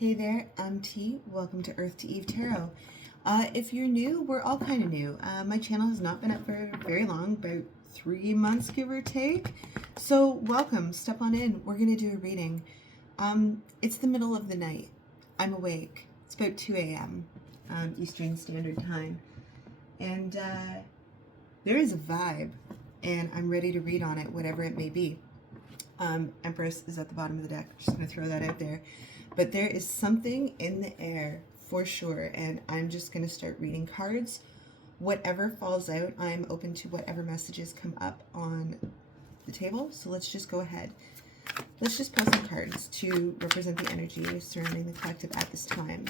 Hey there, I'm T. Welcome to Earth to Eve Tarot. If you're new, we're all kind of new. My channel has not been up for very long, about 3 months, give or take. So welcome, step on in. We're going to do a reading. It's the middle of the night. I'm awake. It's about 2 a.m. Eastern Standard Time. And there is a vibe, and I'm ready to read on it, whatever it may be. Empress is at the bottom of the deck. Just going to throw that out there. But there is something in the air for sure, and I'm just going to start reading cards. Whatever falls out, I'm open to whatever messages come up on the table. So let's just go ahead. Let's just pull some cards to represent the energy surrounding the collective at this time.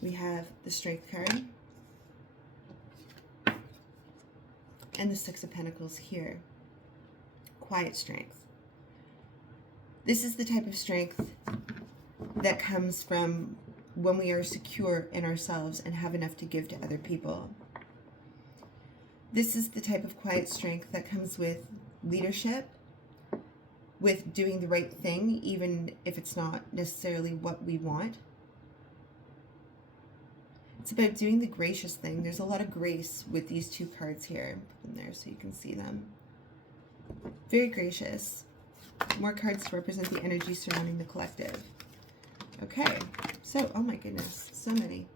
We have the Strength card and the Six of Pentacles here. Quiet strength. This is the type of strength that comes from when we are secure in ourselves and have enough to give to other people. This is the type of quiet strength that comes with leadership, with doing the right thing, even if it's not necessarily what we want. It's about doing the gracious thing. There's a lot of grace with these two cards here. Put them there so you can see them. Very gracious. More cards to represent the energy surrounding the collective. Okay, so, oh my goodness, so many.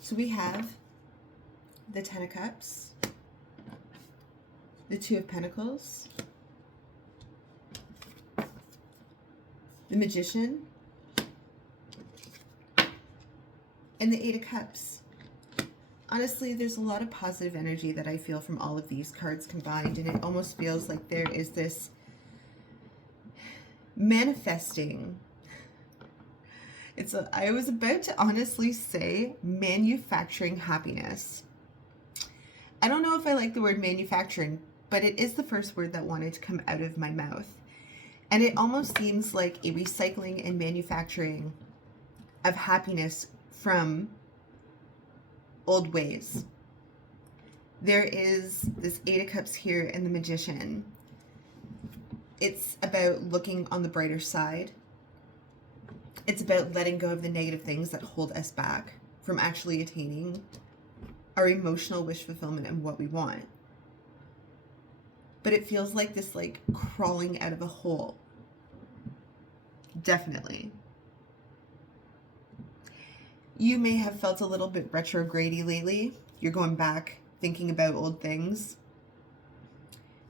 So we have the Ten of Cups, the Two of Pentacles, the Magician, and the Eight of Cups. Honestly, there's a lot of positive energy that I feel from all of these cards combined, and it almost feels like there is this manifesting. I was about to honestly say manufacturing happiness. I don't know if I like the word manufacturing, but it is the first word that wanted to come out of my mouth. And it almost seems like a recycling and manufacturing of happiness from old ways. There is this Eight of Cups here and the Magician. It's about looking on the brighter side. It's about letting go of the negative things that hold us back from actually attaining our emotional wish fulfillment and what we want. But it feels like this crawling out of a hole. Definitely. You may have felt a little bit retrograde-y lately. You're going back, thinking about old things.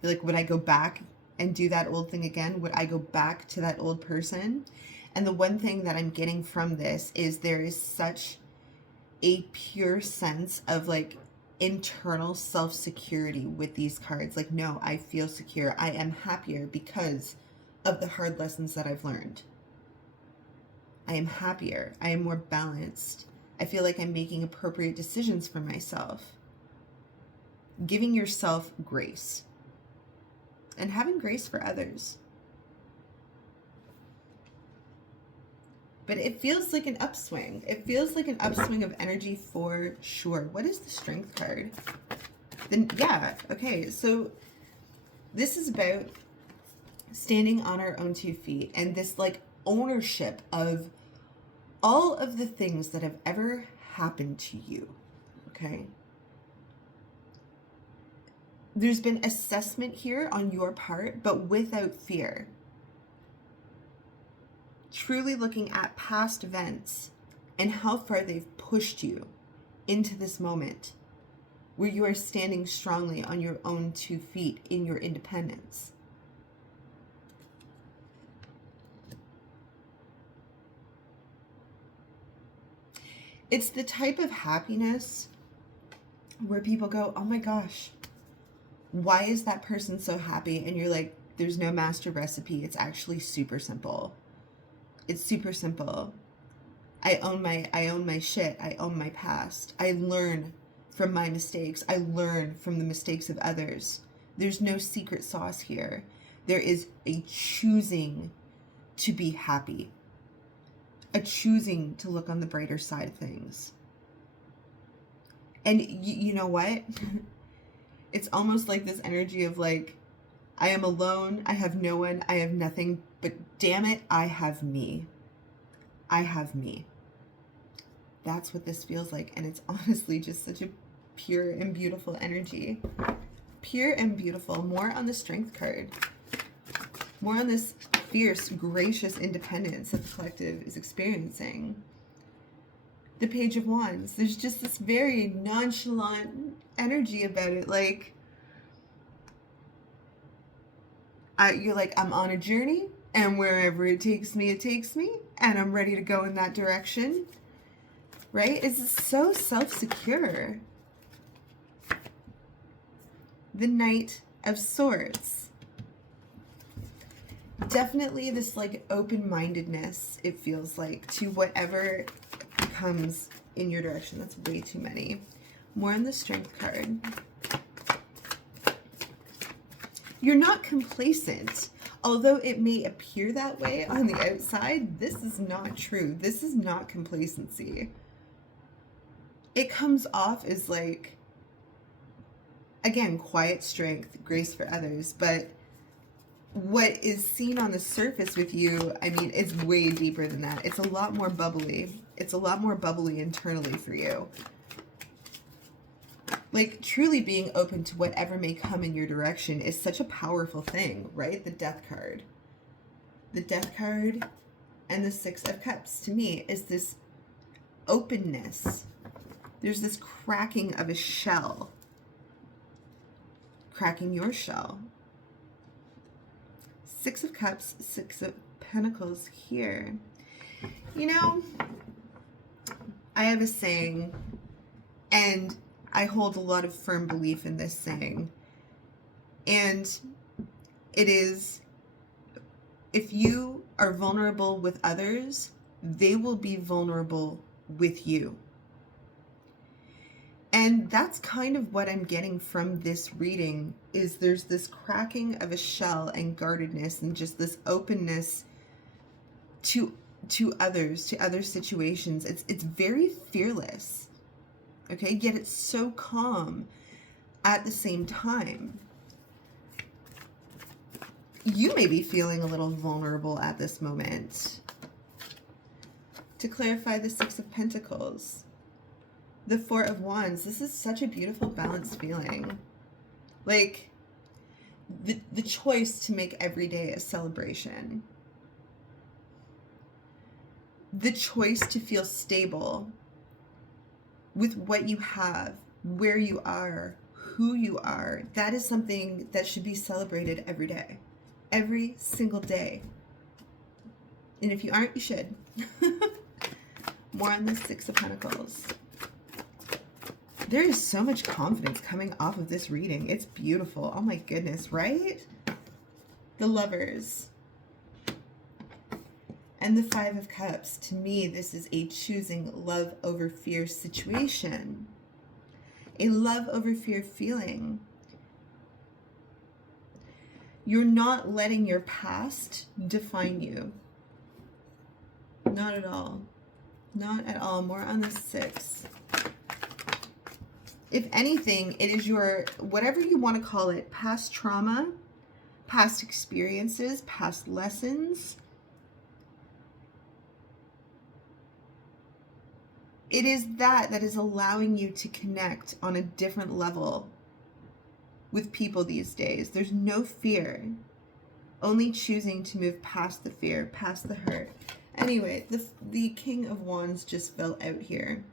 You're like, would I go back and do that old thing again? Would I go back to that old person? And the one thing that I'm getting from this is there is such a pure sense of internal self-security with these cards. No, I feel secure. I am happier because of the hard lessons that I've learned. I am happier. I am more balanced. I feel like I'm making appropriate decisions for myself. Giving yourself grace. And having grace for others. But it feels like an upswing. It feels like an upswing of energy for sure. What is the Strength card? Then, yeah, okay. So this is about standing on our own 2 feet and this ownership of all of the things that have ever happened to you, okay? There's been assessment here on your part, but without fear. Truly looking at past events and how far they've pushed you into this moment where you are standing strongly on your own 2 feet in your independence. It's the type of happiness where people go, oh my gosh, why is that person so happy? And you're like, there's no master recipe. It's actually super simple. It's super simple. I own my shit. I own my past. I learn from my mistakes. I learn from the mistakes of others. There's no secret sauce here. There is a choosing to be happy. A choosing to look on the brighter side of things. And you know what? It's almost like this energy of I am alone, I have no one, I have nothing, but damn it, I have me. I have me. That's what this feels like. And it's honestly just such a pure and beautiful energy. Pure and beautiful. More on the Strength card. More on this fierce, gracious independence that the collective is experiencing. The Page of Wands. There's just this very nonchalant energy about it. Like, you're like, I'm on a journey, and wherever it takes me, and I'm ready to go in that direction. Right? It's so self-secure. The Knight of Swords. Definitely this like open-mindedness, it feels like, to whatever comes in your direction. That's way too many. More on the Strength card. You're not complacent. Although it may appear that way on the outside, this is not true. This is not complacency. It comes off as like, again, quiet strength, grace for others, but what is seen on the surface with you, I mean, it's way deeper than that. It's a lot more bubbly. It's a lot more bubbly internally for you. Like, truly being open to whatever may come in your direction is such a powerful thing, right? The Death card. The Death card and the Six of Cups, to me, is this openness. There's this cracking of a shell. Cracking your shell. Six of Cups, Six of Pentacles here. You know, I have a saying, and I hold a lot of firm belief in this saying. And it is, if you are vulnerable with others, they will be vulnerable with you. And that's kind of what I'm getting from this reading, is there's this cracking of a shell and guardedness and just this openness to others, to other situations. It's very fearless, okay? Yet it's so calm at the same time. You may be feeling a little vulnerable at this moment. To clarify, the Six of Pentacles. The Four of Wands. This is such a beautiful, balanced feeling. Like, the choice to make every day a celebration. The choice to feel stable with what you have, where you are, who you are. That is something that should be celebrated every day. Every single day. And if you aren't, you should. More on the Six of Pentacles. There is so much confidence coming off of this reading. It's beautiful. Oh my goodness, right? The Lovers. And the Five of Cups. To me, this is a choosing love over fear situation. A love over fear feeling. You're not letting your past define you. Not at all. Not at all. More on the Six. If anything, it is your, whatever you want to call it, past trauma, past experiences, past lessons. It is that is allowing you to connect on a different level with people these days. There's no fear. Only choosing to move past the fear, past the hurt. Anyway, the King of Wands just fell out here.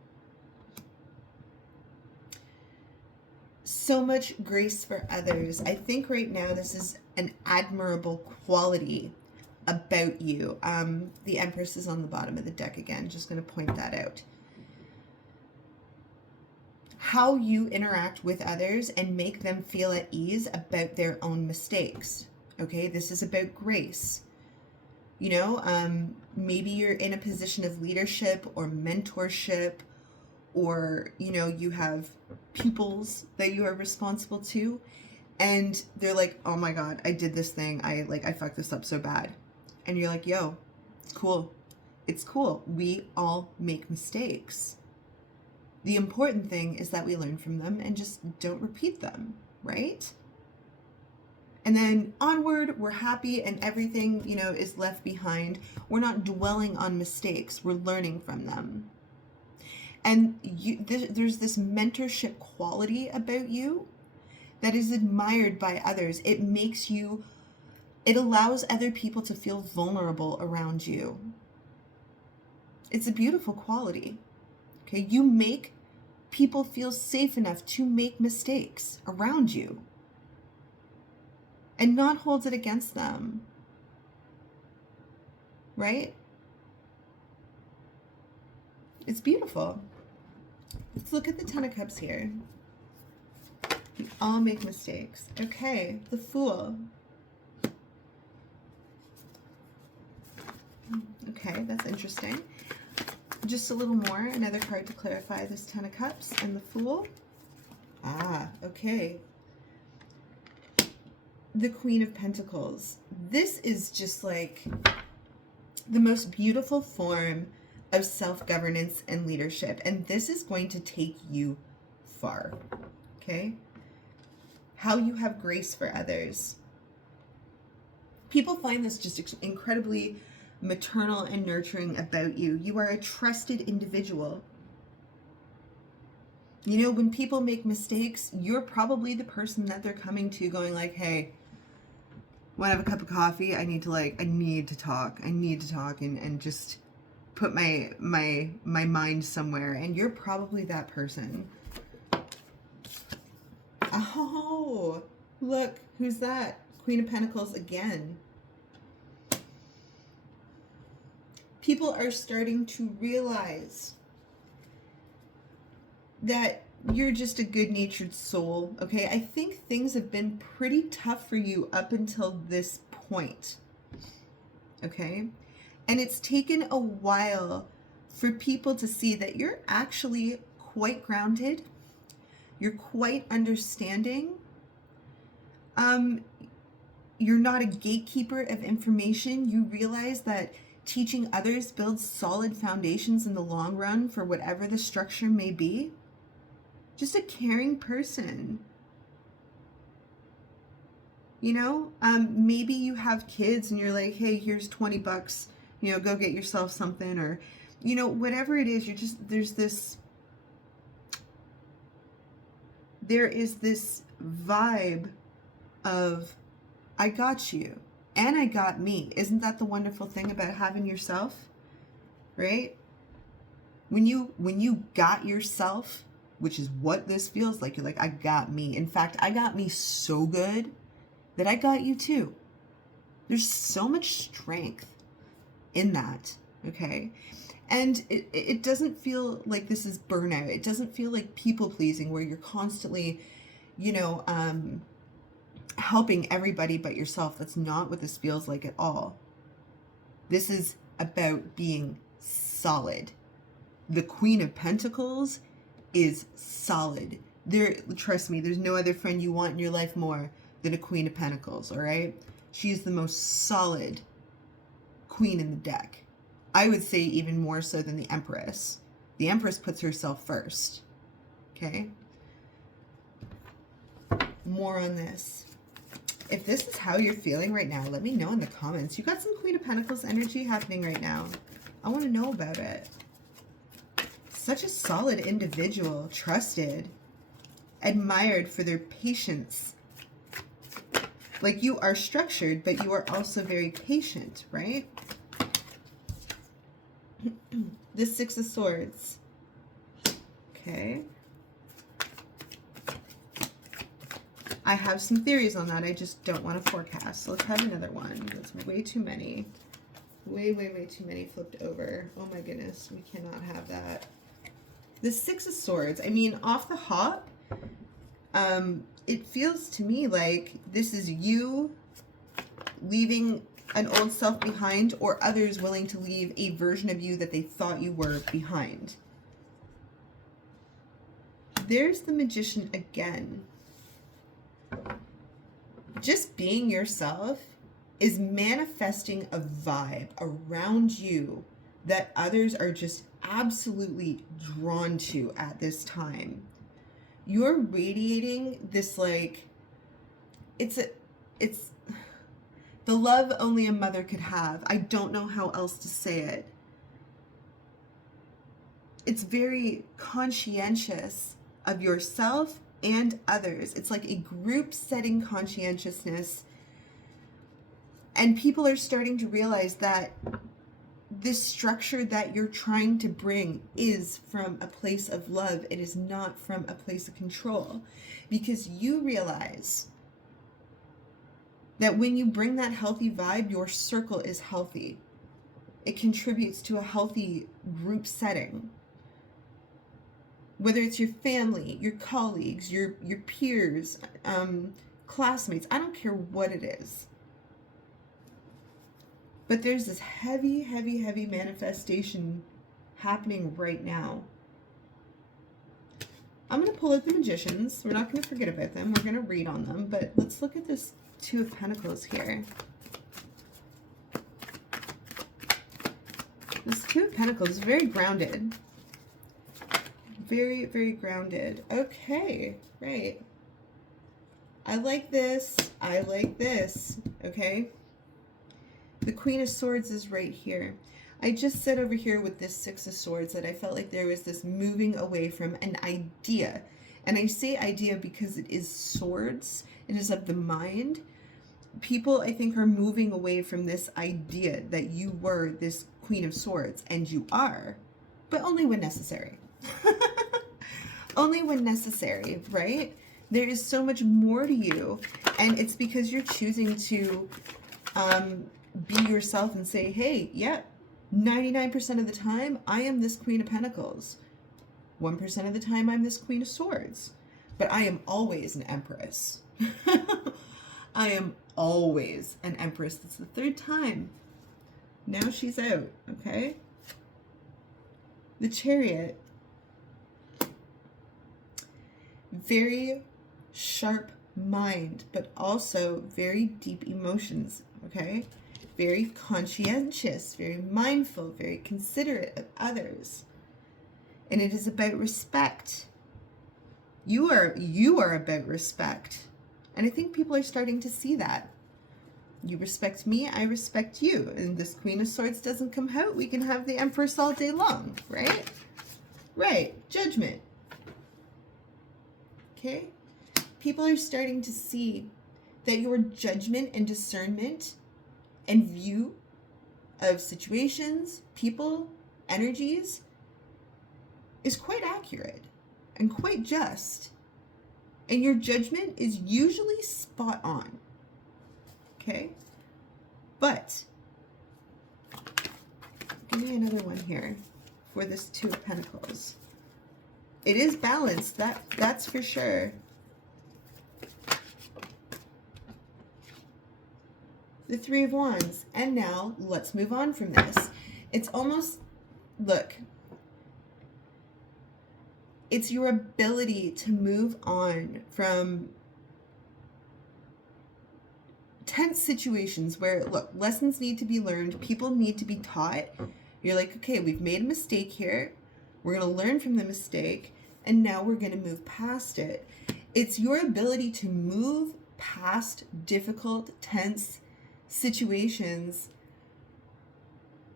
So much grace for others. I think right now this is an admirable quality about you. The Empress is on the bottom of the deck again. Just going to point that out. How you interact with others and make them feel at ease about their own mistakes. Okay, this is about grace. You know, maybe you're in a position of leadership or mentorship, or, you know, you have pupils that you are responsible to, and they're like, oh my God, I did this thing. I fucked this up so bad. And you're like, yo, it's cool. It's cool. We all make mistakes. The important thing is that we learn from them and just don't repeat them, right? And then onward, we're happy and everything, you know, is left behind. We're not dwelling on mistakes. We're learning from them. And there's this mentorship quality about you that is admired by others. It allows other people to feel vulnerable around you. It's a beautiful quality. Okay, you make people feel safe enough to make mistakes around you and not hold it against them. Right? It's beautiful. Let's look at the Ten of Cups here. We all make mistakes. Okay, the Fool. Okay, that's interesting. Just a little more, another card to clarify this Ten of Cups and the Fool. Ah, okay. The Queen of Pentacles. This is just like the most beautiful form of self-governance and leadership. And this is going to take you far. Okay? How you have grace for others. People find this just incredibly maternal and nurturing about you. You are a trusted individual. You know, when people make mistakes, you're probably the person that they're coming to going like, hey, want to have a cup of coffee? I need to talk and just put my mind somewhere. And you're probably that person. Oh, look, who's that? Queen of Pentacles again. People are starting to realize that you're just a good-natured soul, okay? I think things have been pretty tough for you up until this point, okay? And it's taken a while for people to see that you're actually quite grounded. You're quite understanding. You're not a gatekeeper of information. You realize that teaching others builds solid foundations in the long run for whatever the structure may be. Just a caring person. You know, maybe you have kids and you're like, hey, here's $20, you know, go get yourself something, or, you know, whatever it is, there is this vibe of, I got you and I got me. Isn't that the wonderful thing about having yourself, right? When you got yourself, which is what this feels like, you're like, I got me. In fact, I got me so good that I got you too. There's so much strength in that, okay? And it doesn't feel like this is burnout. It doesn't feel like people pleasing where you're constantly, you know, helping everybody but yourself. That's not what this feels like at all. This is about being solid. The Queen of Pentacles is solid. Trust me, there's no other friend you want in your life more than a Queen of Pentacles, all right? She is the most solid queen in the deck. I would say even more so than the Empress. The Empress puts herself first, okay? More on this. If this is how you're feeling right now, let me know in the comments. You got some Queen of Pentacles energy happening right now. I want to know about it. Such a solid individual, trusted, admired for their patience. Like, you are structured, but you are also very patient, right? The Six of Swords. Okay. I have some theories on that. I just don't want to forecast. So let's have another one. That's way too many. Way, way, way too many flipped over. Oh my goodness. We cannot have that. The Six of Swords. I mean, off the hop, it feels to me like this is you leaving an old self behind, or others willing to leave a version of you that they thought you were behind. There's the Magician again. Just being yourself is manifesting a vibe around you that others are just absolutely drawn to at this time. You're radiating this, like, it's the love only a mother could have. I don't know how else to say it. It's very conscientious of yourself and others. It's like a group setting conscientiousness. And people are starting to realize that this structure that you're trying to bring is from a place of love. It is not from a place of control. Because you realize that when you bring that healthy vibe, your circle is healthy. It contributes to a healthy group setting. Whether it's your family, your colleagues, your peers, classmates, I don't care what it is. But there's this heavy, heavy, heavy manifestation happening right now. I'm going to pull out the Magicians. We're not going to forget about them. We're going to read on them. But let's look at this Two of Pentacles here. This Two of Pentacles is very grounded. Very, very grounded. Okay, right. I like this. I like this. Okay. The Queen of Swords is right here. I just said over here with this Six of Swords that I felt like there was this moving away from an idea. And I say idea because it is swords. It is of the mind. People, I think, are moving away from this idea that you were this Queen of Swords. And you are. But only when necessary. Only when necessary, right? There is so much more to you. And it's because you're choosing to be yourself and say, hey, yeah, 99% of the time, I am this Queen of Pentacles. 1% of the time, I'm this Queen of Swords. But I am always an Empress. I am always an Empress. It's the third time. Now she's out, okay? The Chariot. Very sharp mind, but also very deep emotions, okay? Very conscientious, very mindful, very considerate of others. And it is about respect. You are about respect. And I think people are starting to see that. You respect me, I respect you. And this Queen of Swords doesn't come out, we can have the Empress all day long, right? Right, Judgment. Okay? People are starting to see that your judgment and discernment and view of situations, people, energies is quite accurate and quite just. And your judgment is usually spot on. Okay? But give me another one here for this Two of Pentacles. It is balanced, that's for sure. The Three of Wands. And now let's move on from this. It's almost, look, it's your ability to move on from tense situations where, look, lessons need to be learned, people need to be taught. You're like, okay, we've made a mistake here. We're going to learn from the mistake, and now we're going to move past it. It's your ability to move past difficult, tense situations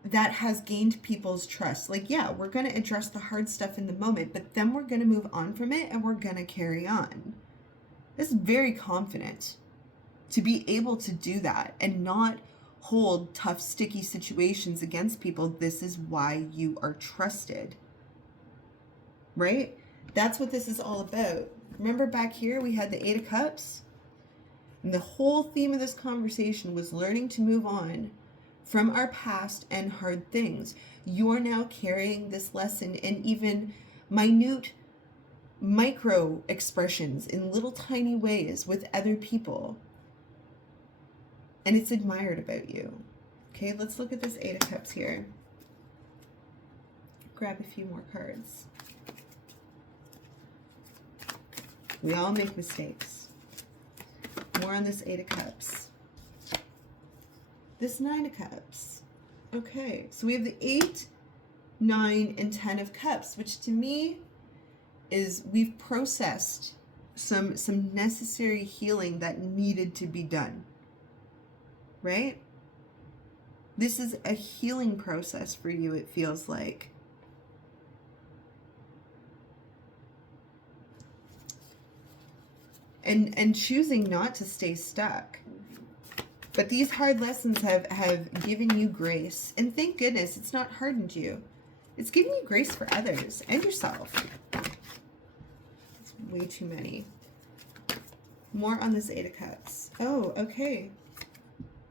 that has gained people's trust. Like, yeah, we're going to address the hard stuff in the moment, but then we're going to move on from it and we're going to carry on. It's very confident to be able to do that and not hold tough, sticky situations against people. This is why you are trusted, right? That's what this is all about. Remember back here, we had the Eight of Cups? And the whole theme of this conversation was learning to move on from our past and hard things. You're now carrying this lesson in even minute micro expressions in little tiny ways with other people. And it's admired about you. Okay, let's look at this Eight of Cups here. Grab a few more cards. We all make mistakes. More on this Eight of Cups. This Nine of Cups. Okay, so we have the 8, 9, and 10 of Cups, which to me is we've processed some necessary healing that needed to be done. right? This is a healing process for you, it feels like. And choosing not to stay stuck. But these hard lessons have given you grace. And thank goodness it's not hardened you. It's giving you grace for others and yourself. It's way too many. More on this Eight of Cups. Oh, okay.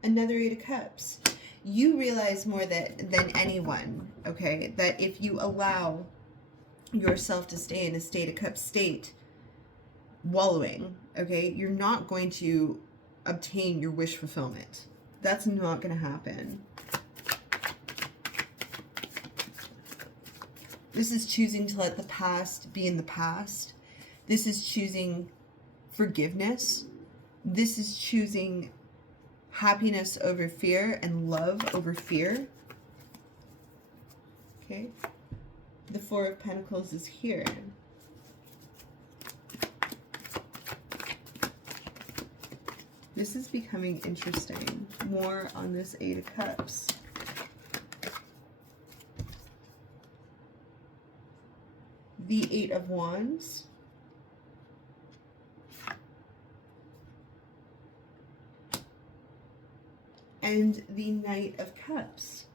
Another Eight of Cups. You realize more than anyone, okay, that if you allow yourself to stay in a state of cup state, wallowing, okay, you're not going to obtain your wish fulfillment. That's not going to happen. This is choosing to let the past be in the past. This is choosing forgiveness. This is choosing happiness over fear and love over fear. Okay. The Four of Pentacles is here. This is becoming interesting. More on this Eight of Cups. The Eight of Wands. And the Knight of Cups.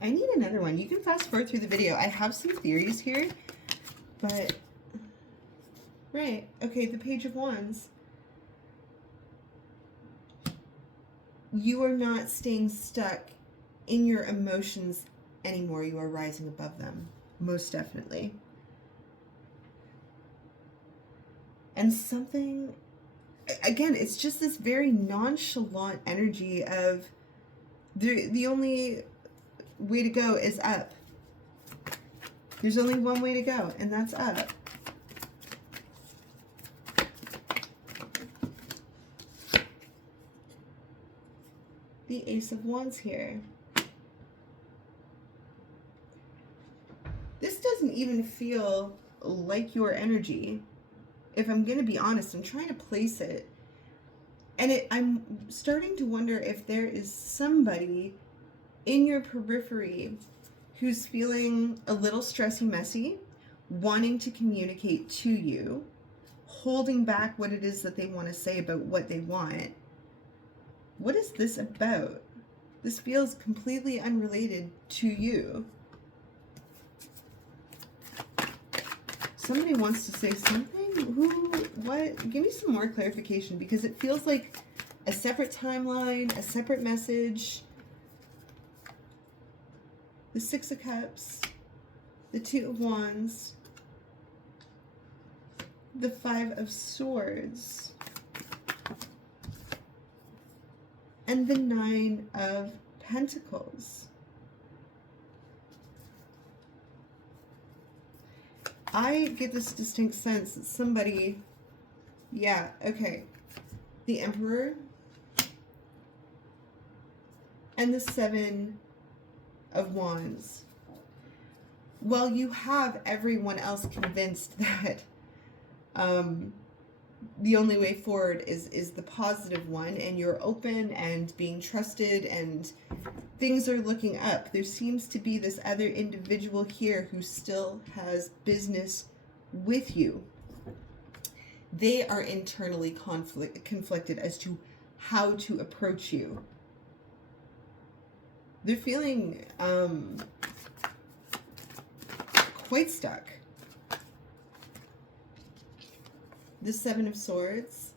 I need another one. You can fast forward through the video. I have some theories here, but... Right. Okay, the Page of Wands. You are not staying stuck in your emotions anymore. You are rising above them. Most definitely. And something, again, it's just this very nonchalant energy of the only way to go is up. There's only one way to go, and that's up. The Ace of Wands here. This doesn't even feel like your energy. If I'm going to be honest, I'm trying to place it. And I'm starting to wonder if there is somebody in your periphery who's feeling a little stressy, messy, wanting to communicate to you, holding back what it is that they want to say about what they want. What is this about? This feels completely unrelated to you. Somebody wants to say something? Who? What? Give me some more clarification, because it feels like a separate timeline, a separate message. The Six of Cups, the Two of Wands, the Five of Swords, and the Nine of Pentacles. I get this distinct sense that somebody, yeah, okay, the Emperor and the Seven of Wands. Well, you have everyone else convinced that the only way forward is the positive one, and you're open and being trusted and things are looking up. There seems to be this other individual here who still has business with you. They are internally conflicted as to how to approach you. They're feeling quite stuck. The Seven of Swords,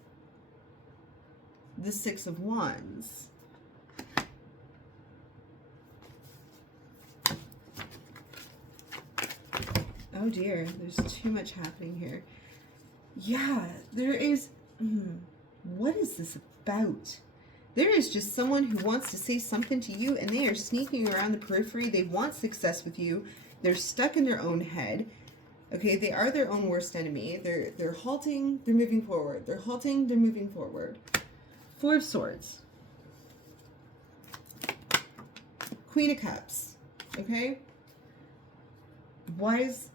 the Six of Wands. Oh dear, there's too much happening here. Yeah, there is... what is this about? There is just someone who wants to say something to you, and they are sneaking around the periphery. They want success with you. They're stuck in their own head. Okay, they are their own worst enemy. They're halting, they're moving forward. They're halting, they're moving forward. Four of Swords. Queen of Cups. Okay? Why is...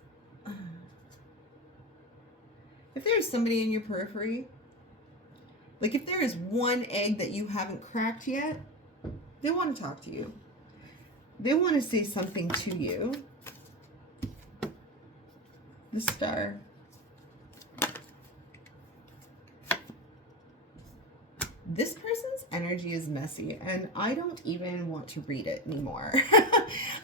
I if there's somebody in your periphery, like if there is one egg that you haven't cracked yet, they want to talk to you. They want to say something to you. The Star. This person's energy is messy, and I don't even want to read it anymore.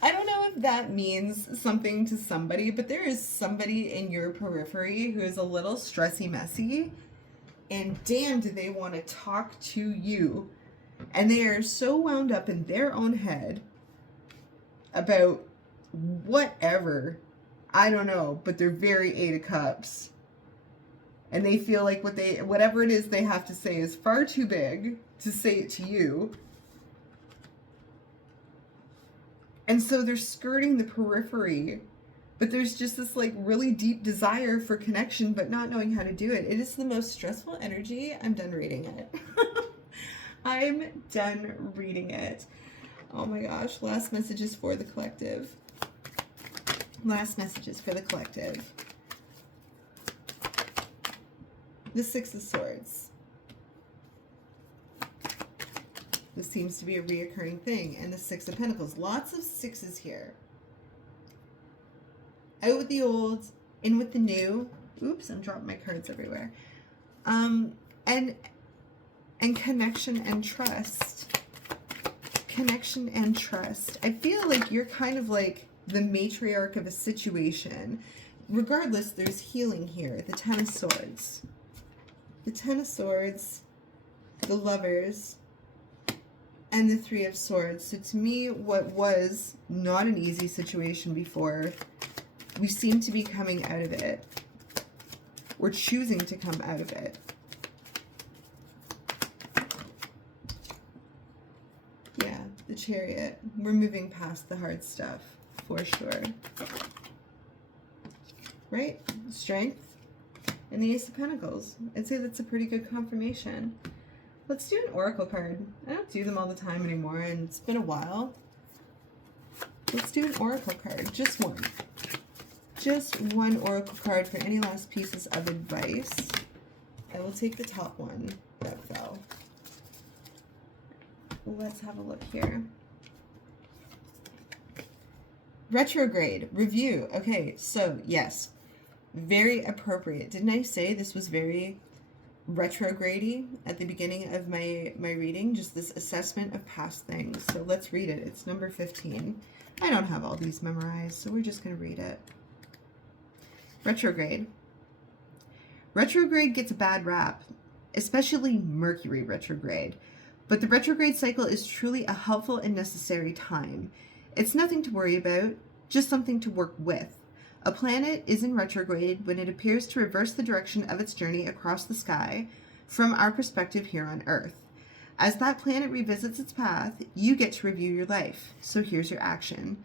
I don't know if that means something to somebody, but there is somebody in your periphery who is a little stressy messy, and damn, do they want to talk to you. And they are so wound up in their own head about whatever. I don't know, but they're very Eight of Cups. And they feel like whatever it is they have to say is far too big to say it to you. And so they're skirting the periphery, but there's just this like really deep desire for connection, but not knowing how to do it. It is the most stressful energy. I'm done reading it. I'm done reading it. Oh my gosh. Last messages for the collective. Last messages for the collective. The Six of Swords. This seems to be a reoccurring thing. And the Six of Pentacles. Lots of sixes here. Out with the old, in with the new. Oops, I'm dropping my cards everywhere. And connection and trust. Connection and trust. I feel like you're kind of like the matriarch of a situation. Regardless, there's healing here. The Ten of Swords. The Ten of Swords, the Lovers, and the Three of Swords. So to me, what was not an easy situation before, we seem to be coming out of it. We're choosing to come out of it. Yeah, the Chariot. We're moving past the hard stuff, for sure. Right? Strength. And the Ace of Pentacles. I'd say that's a pretty good confirmation. Let's do an Oracle card. I don't do them all the time anymore, and it's been a while. Let's do an Oracle card. Just one. Just one Oracle card for any last pieces of advice. I will take the top one that fell. Let's have a look here. Retrograde. Review. Okay, so yes. Very appropriate. Didn't I say this was very retrograde-y at the beginning of my reading? Just this assessment of past things. So let's read it. It's number 15. I don't have all these memorized, so we're just going to read it. Retrograde. Retrograde gets a bad rap, especially Mercury retrograde. But the retrograde cycle is truly a helpful and necessary time. It's nothing to worry about, just something to work with. A planet is in retrograde when it appears to reverse the direction of its journey across the sky from our perspective here on Earth. As that planet revisits its path, you get to review your life. So here's your action.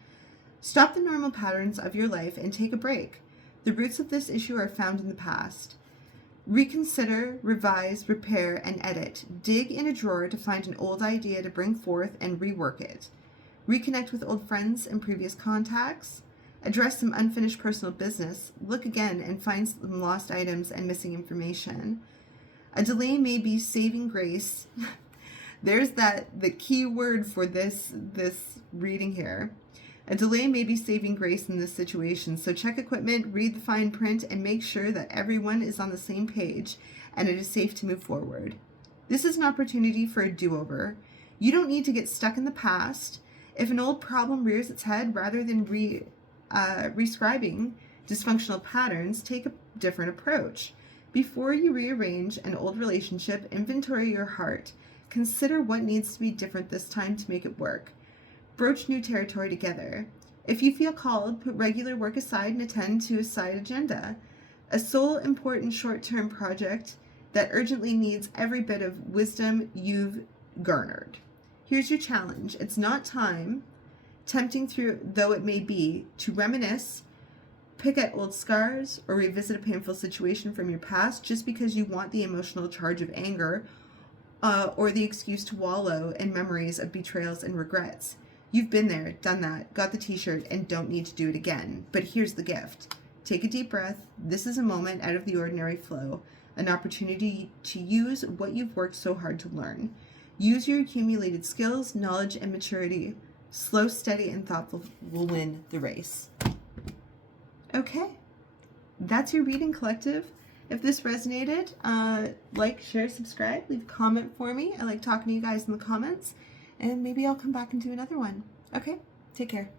Stop the normal patterns of your life and take a break. The roots of this issue are found in the past. Reconsider, revise, repair, and edit. Dig in a drawer to find an old idea to bring forth and rework it. Reconnect with old friends and previous contacts. Address some unfinished personal business. Look again and find some lost items and missing information. A delay may be saving grace. There's the key word for this reading here. A delay may be saving grace in this situation, so check equipment, read the fine print, and make sure that everyone is on the same page and it is safe to move forward. This is an opportunity for a do-over. You don't need to get stuck in the past. If an old problem rears its head, rather than rescribing dysfunctional patterns, take a different approach. Before you rearrange an old relationship, inventory your heart. Consider what needs to be different this time to make it work. Broach new territory together. If you feel called, put regular work aside and attend to a side agenda. A sole important short-term project that urgently needs every bit of wisdom you've garnered. Here's your challenge. It's not time, tempting through though it may be, to reminisce, pick at old scars, or revisit a painful situation from your past just because you want the emotional charge of anger or the excuse to wallow in memories of betrayals and regrets. You've been there, done that, got the t-shirt, and don't need to do it again. But here's the gift. Take a deep breath. This is a moment out of the ordinary flow, an opportunity to use what you've worked so hard to learn. Use your accumulated skills, knowledge, and maturity. Slow, steady, and thoughtful will win the race. Okay, that's your reading collective. If this resonated, like, share, subscribe, leave a comment for me. I like talking to you guys in the comments, and maybe I'll come back and do another one. Okay, take care.